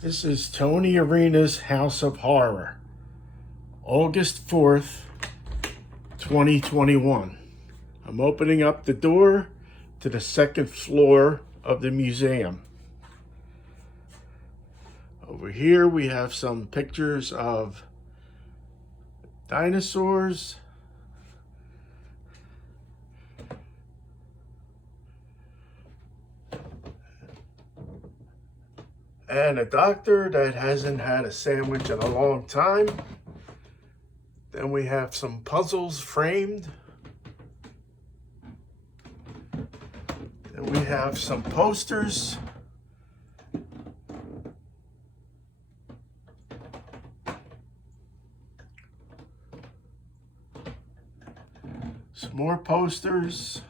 This is Tony Arena's House of Horror, August 4th, 2021. I'm opening up the door to the second floor of the museum. Over here we have some pictures of dinosaurs, and a doctor that hasn't had a sandwich in a long time. Then we have some puzzles framed. Then we have some posters. Some more posters.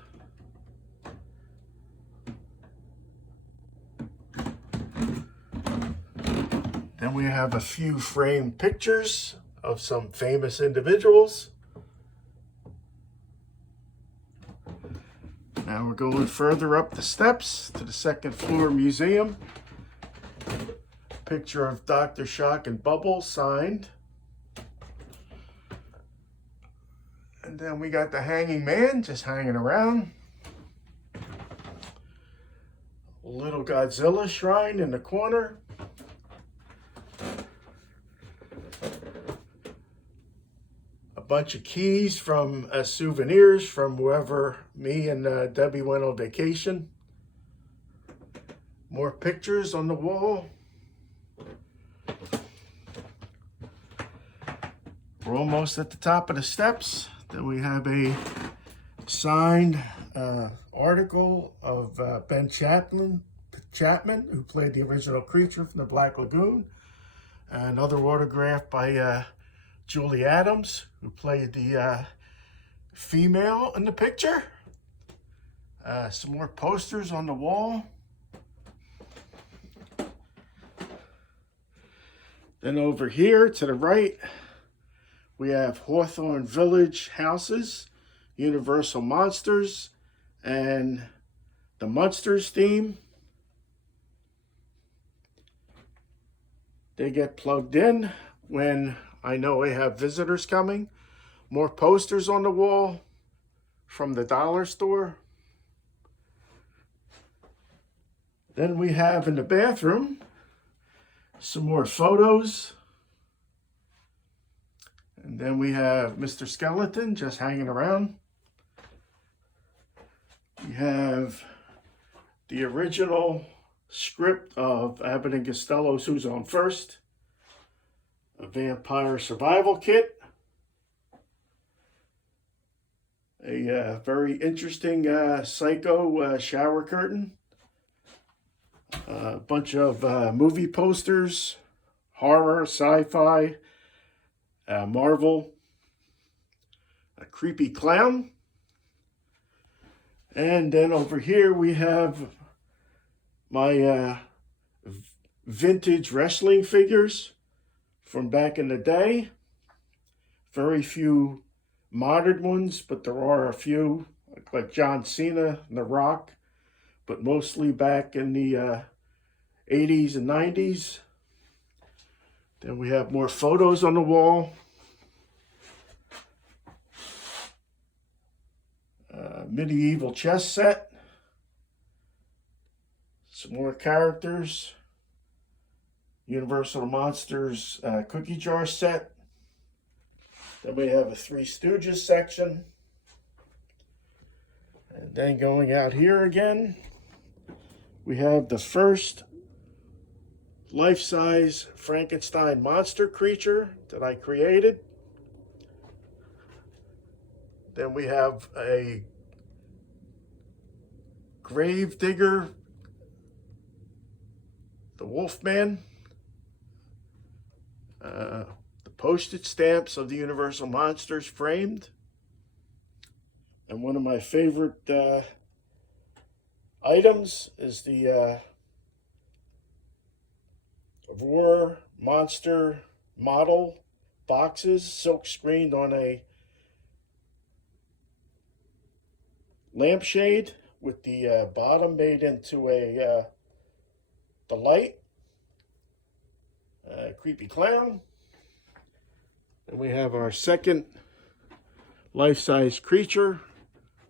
Then we have a few framed pictures of some famous individuals. Now we're going further up the steps to the second floor museum. Picture of Dr. Shock and Bubble signed. And then we got the hanging man just hanging around. A little Godzilla shrine in the corner. A bunch of keys from souvenirs from wherever me and Debbie went on vacation. More pictures on the wall. We're almost at the top of the steps. Then we have a signed article of Ben Chapman, who played the original creature from the Black Lagoon. Another autograph by Julie Adams, who played the female in the picture. Some more posters on the wall. Then over here to the right, we have Hawthorne Village houses, Universal Monsters, and the Monsters theme. They get plugged in when I know I have visitors coming. More posters on the wall from the dollar store. Then we have in the bathroom some more photos. And then we have Mr. Skeleton just hanging around. We have the original script of Abbott and Costello's Who's on First, a vampire survival kit, a very interesting psycho shower curtain, a bunch of movie posters, horror, sci-fi, Marvel, a creepy clown, and then over here we have my vintage wrestling figures from back in the day. Very few modern ones, but there are a few, like John Cena and The Rock, but mostly back in the 80s and 90s. Then we have more photos on the wall. Medieval chess set. Some more characters. Universal Monsters cookie jar set. Then we have a Three Stooges section. And then going out here again, we have the first life-size Frankenstein monster creature that I created. Then we have a grave digger, the Wolfman, the postage stamps of the Universal Monsters framed, and one of my favorite items is the Roar Monster model boxes, silk screened on a lampshade with the bottom made into a the light. creepy clown. And we have our second life-size creature,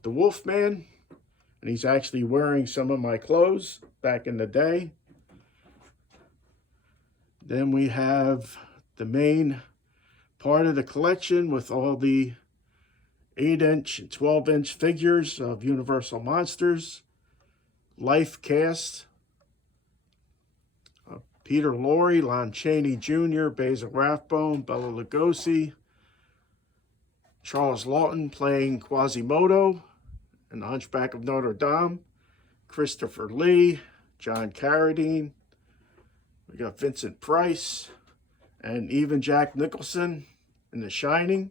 the Wolfman. And he's actually wearing some of my clothes back in the day. Then we have the main part of the collection with all the 8-inch and 12-inch figures of Universal Monsters, life cast. Peter Lorre, Lon Chaney Jr., Basil Rathbone, Bela Lugosi, Charles Lawton playing Quasimodo in The Hunchback of Notre Dame, Christopher Lee, John Carradine. We got Vincent Price, and even Jack Nicholson in The Shining.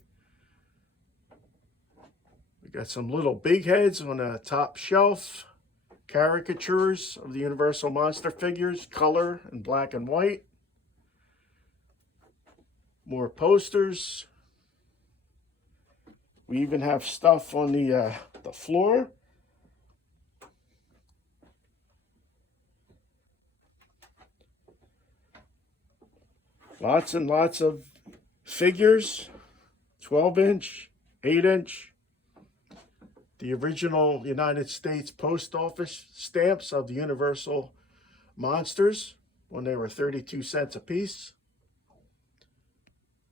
We got some little big heads on the top shelf. Caricatures of the Universal Monster figures, color and black and white. More posters. We even have stuff on the floor. Lots and lots of figures. 12-inch, 8-inch. The original United States Post Office stamps of the Universal Monsters when they were 32 cents a piece.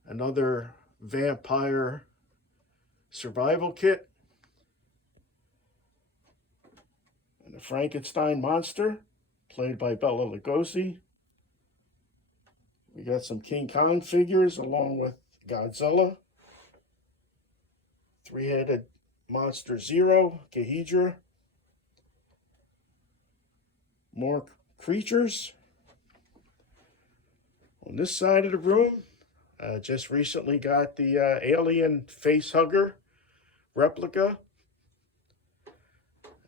Another vampire survival kit. And the Frankenstein monster, played by Bela Lugosi. We got some King Kong figures along with Godzilla. Three-headed Monster Zero, Kahedra. More creatures. On this side of the room, just recently got the alien face hugger replica.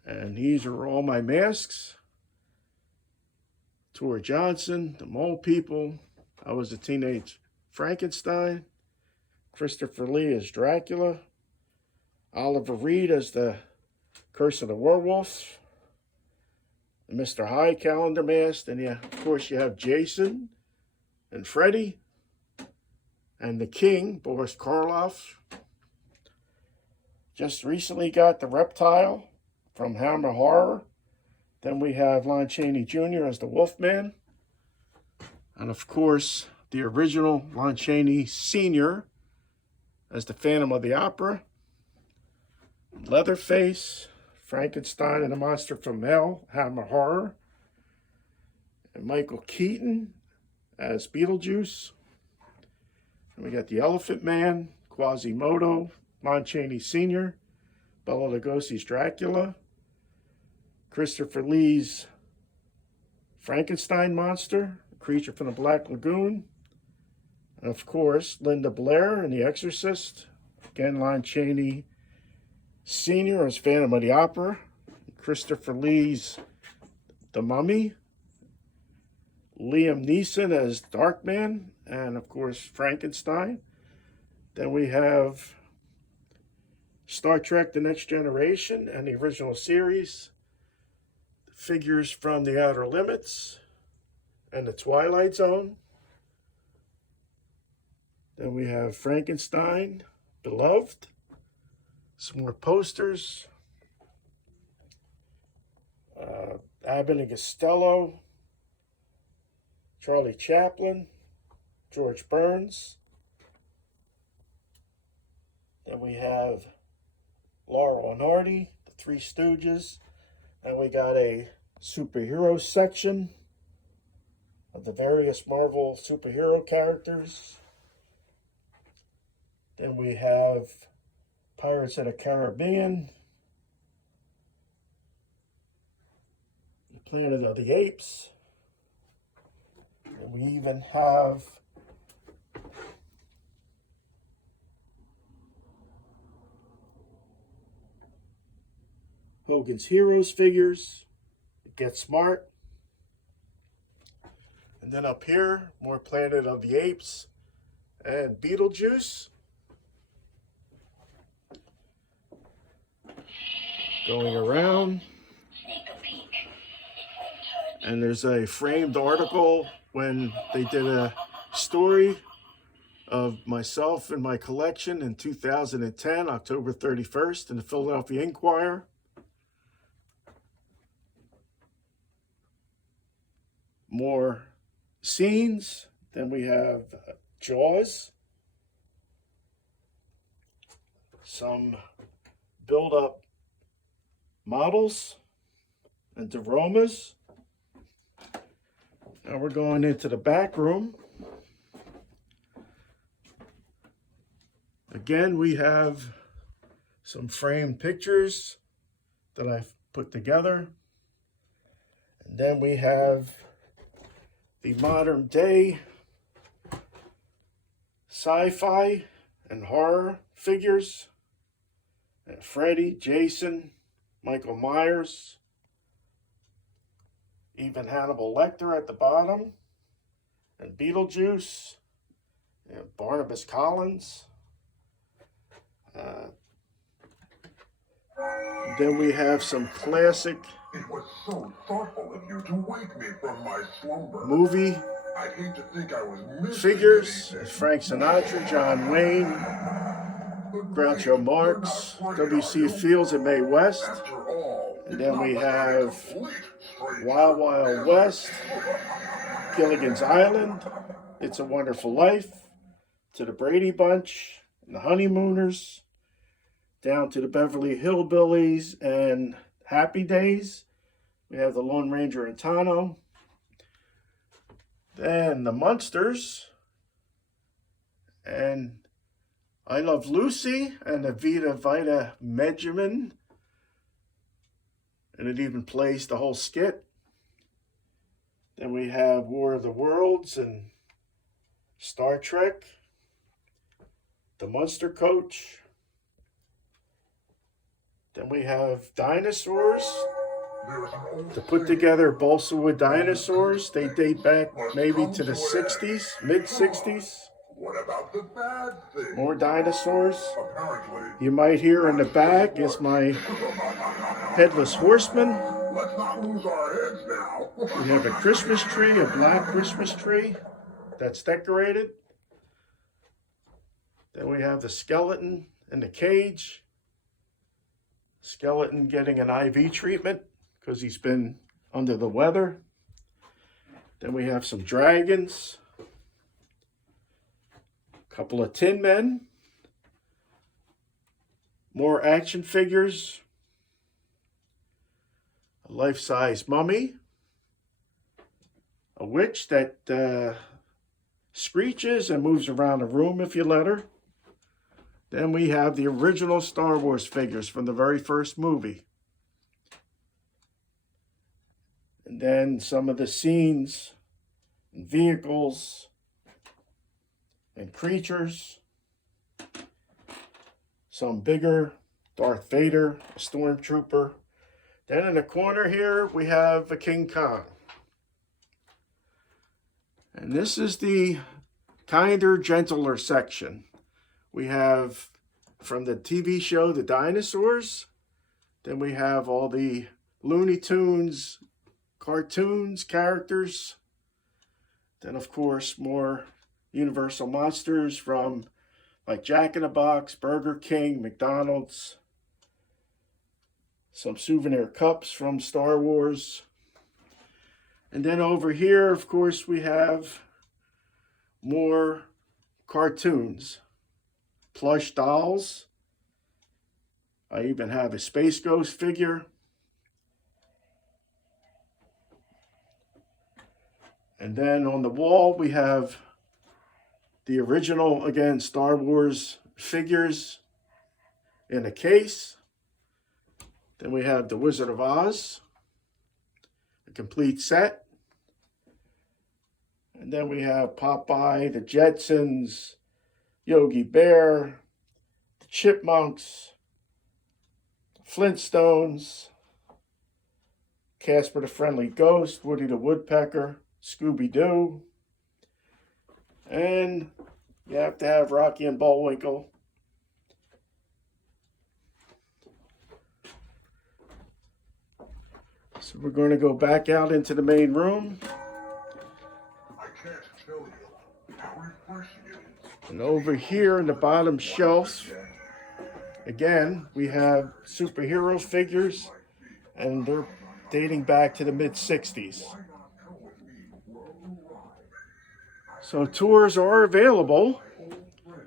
And these are all my masks. Tor Johnson, the Mole People. I was a teenage Frankenstein. Christopher Lee as Dracula. Oliver Reed as the Curse of the Werewolf. The Mr. Hyde calendar mask. And yeah, of course, you have Jason and Freddy. And the King, Boris Karloff. Just recently got the Reptile from Hammer Horror. Then we have Lon Chaney Jr. as the Wolfman. And of course, the original Lon Chaney Sr. as the Phantom of the Opera. Leatherface, Frankenstein and the Monster from Hell, Hammer Horror. And Michael Keaton as Beetlejuice. And we got the Elephant Man, Quasimodo, Lon Chaney Sr., Bela Lugosi's Dracula, Christopher Lee's Frankenstein monster, Creature from the Black Lagoon, and of course, Linda Blair in The Exorcist, again, Lon Chaney Sr. as Phantom of the Opera, Christopher Lee's The Mummy, Liam Neeson as Darkman, and of course, Frankenstein. Then we have Star Trek The Next Generation and the original series, figures from The Outer Limits and The Twilight Zone. Then we have Frankenstein, Beloved. Some more posters. Abbott and Costello, Charlie Chaplin, George Burns. Then we have Laurel and Hardy, the Three Stooges. And we got a superhero section of the various Marvel superhero characters. Then we have Pirates of the Caribbean, the Planet of the Apes, and we even have Hogan's Heroes figures, Get Smart, and then up here, more Planet of the Apes and Beetlejuice. Going around, and there's a framed article when they did a story of myself and my collection in 2010, October 31st, in the Philadelphia Inquirer. More scenes. Then we have Jaws. Some build-up models and dioramas. Now we're going into the back room. Again, we have some framed pictures that I've put together. And then we have the modern day sci-fi and horror figures. And Freddy, Jason, Michael Myers, even Hannibal Lecter at the bottom, and Beetlejuice, and Barnabas Collins. Then we have some classic It was so thoughtful of you to wake me from my slumber. movie I'd hate to think I was missing figures. anything. Frank Sinatra, John Wayne, Groucho Marx, W.C. Fields, and Mae West. After all, And it's then not we like I'm a have complete stranger. Wild Wild West, Gilligan's Island, It's a Wonderful Life, to the Brady Bunch, and the Honeymooners, down to the Beverly Hillbillies and Happy Days. We have the Lone Ranger and Tonto. Then the Munsters, and I Love Lucy, and the Vita Vita Benjamin. And it even plays the whole skit. Then we have War of the Worlds and Star Trek, the Munster Coach. Then we have dinosaurs. To put together balsa wood dinosaurs, they date back maybe to the 60s, mid-60s. What about the bad thing? More dinosaurs. Apparently. You might hear in the back is my Headless Horseman. Let's not lose our heads now. We have a Christmas tree, a black Christmas tree that's decorated. Then we have the skeleton in the cage. Skeleton getting an IV treatment because he's been under the weather. Then we have some dragons. A couple of Tin Men. More action figures. A life-size mummy. A witch that screeches and moves around the room if you let her. Then we have the original Star Wars figures from the very first movie. And then some of the scenes and vehicles and creatures. Some bigger, Darth Vader, a stormtrooper. Then in the corner here, we have a King Kong. And this is the kinder, gentler section. We have from the TV show, The Dinosaurs. Then we have all the Looney Tunes, cartoons, characters. Then, of course, more Universal monsters from like Jack in the Box, Burger King, McDonald's. Some souvenir cups from Star Wars. And then over here, of course, we have more cartoons. Plush dolls. I even have a Space Ghost figure. And then on the wall, we have the original, again, Star Wars figures in a case. Then we have The Wizard of Oz, a complete set. And then we have Popeye, the Jetsons, Yogi Bear, the Chipmunks, Flintstones, Casper the Friendly Ghost, Woody the Woodpecker, Scooby-Doo, and you have to have Rocky and Bullwinkle. So we're going to go back out into the main room. I can't tell you How refreshing it is. And over here in the bottom shelf, again, we have superhero figures, and they're dating back to the mid-60s. So tours are available.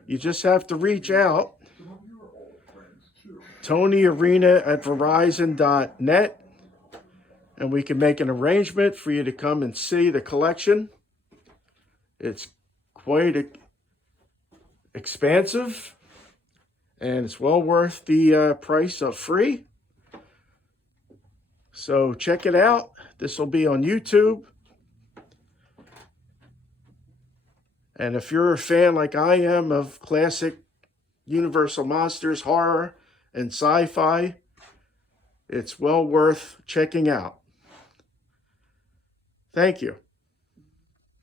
You just have to reach out. tonyarena@verizon.net, and we can make an arrangement for you to come and see the collection. It's quite expansive, and it's well worth the price of free. So check it out. This will be on YouTube. And if you're a fan like I am of classic Universal Monsters, horror, and sci-fi, it's well worth checking out. Thank you.